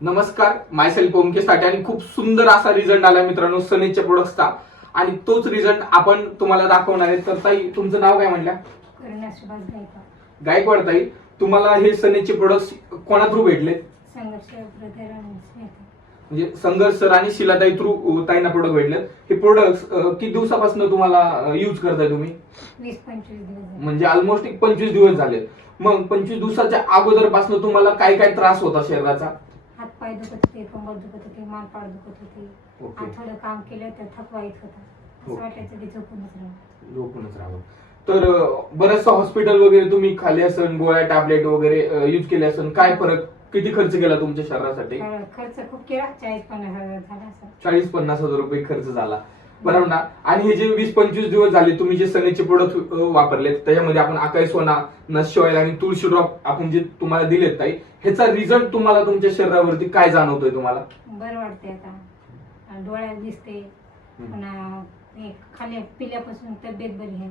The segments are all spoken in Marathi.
नमस्कार, मायसेल्फ ओमके साठे आणि खूप सुंदर असा रिझल्ट आला मित्रांनो सनेजच्या प्रोडक्ट्सचा आणि तोच रिझल्ट आपण तुम्हाला दाखवणार आहे. तर ताई तुमचं नाव काय म्हणल्या? करुणा सुभाष गायकवाड. गायकवाड ताई, तुम्हाला हे सनेजचे प्रोडक्ट्स कोणा थ्रू भेटले? संघर्ष ब्रदर आणि स्मिता. म्हणजे संघर्ष सर आणि शिलाताई थ्रू ताईंना प्रोडक्ट भेटलेत. हे प्रोडक्ट्स किती दिवसापासून तुम्हाला यूज करताय तुम्ही? 20-25 दिवस झाले. म्हणजे ऑलमोस्ट 25 दिवस झाले. मग 25 दिवसाच्या अगोदरपासून तुम्हाला काय काय त्रास होता शरीराचा? हात पाय दुखत होते, कंबर दुखत होती, मानपाड दुखत होती. ओके. थोडं काम केलं तर थकवा येत होता. असं ओके. वाटायचं की झोपूनच राहावं. झोपूनच राहावं. तर बरंचसं हॉस्पिटल वगैरे तुम्ही खाली असन, गोळ्या टॅबलेट वगैरे यूज केले असन, काय फरक, किती खर्च केला तुमच्या शरीरासाठी? खर्च खूप केला, 40-50 हजार झाला असं. 40-50 हजार रुपये खर्च झाला, बरोबर ना? आणि हे जे 20-25 दिवस झाले तुम्ही जे सनेजचे प्रोडक्ट वापरले त्याच्यामध्ये आपण आकाई सोना, नस्य ऑइल आणि तुळशी ड्रॉप आपण जे तुम्हाला दिलेत ताई, ह्याचा रिझल्ट तुम्हाला तुमच्या शरीरावरती काय जाणवतोय तुम्हाला? बरं वाटतंय आता, डोळ्यात दिसते, पुन्हा खाली पिल्यापासून तब्येत बरी आहे.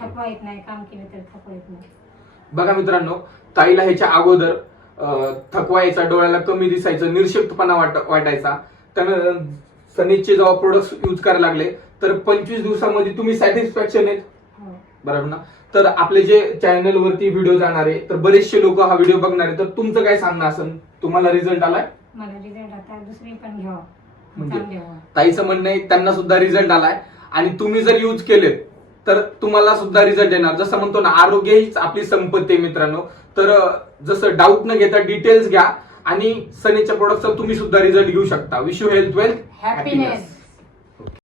थकवा येत नाही, काम केलं तर थकवा येत नाही. बघा मित्रांनो, ताईला ह्याच्या अगोदर थकवा यायचा, डोळ्याला कमी दिसायचं, निरशक्तपणा वाटायचा. त्यानंतर सनेजचे जेव्हा प्रोडक्ट्स यूज करायला लागले तर 25 दिवसामध्ये तुम्ही सॅटिस्फॅक्शन आहेत, हो. बरोबर ना? तर आपले जे चॅनल वरती व्हिडिओ जाणार आहे तर बरेचसे लोक हा व्हिडिओ बघणार आहे, तर तुमचं काय सांगणं असेल? तुम्हाला रिझल्ट आलाय? मला रिझल्ट आता दुसरी पण घ्यावा, म्हणजे चांगले व्हावं. ताईचं म्हणणं आहे त्यांना सुद्धा रिझल्ट आलाय आणि तुम्ही जर यूज केलेत तर तुम्हाला सुद्धा रिझल्ट येणार. जसं म्हणतो ना, आरोग्य हीच आपली संपत्ती आहे मित्रांनो. तर जसं डाऊट न घेता डिटेल्स घ्या आणि सनेजच्या प्रोडक्टचा तुम्ही सुद्धा रिझल्ट घेऊ शकता. Wish you health, wealth, happiness.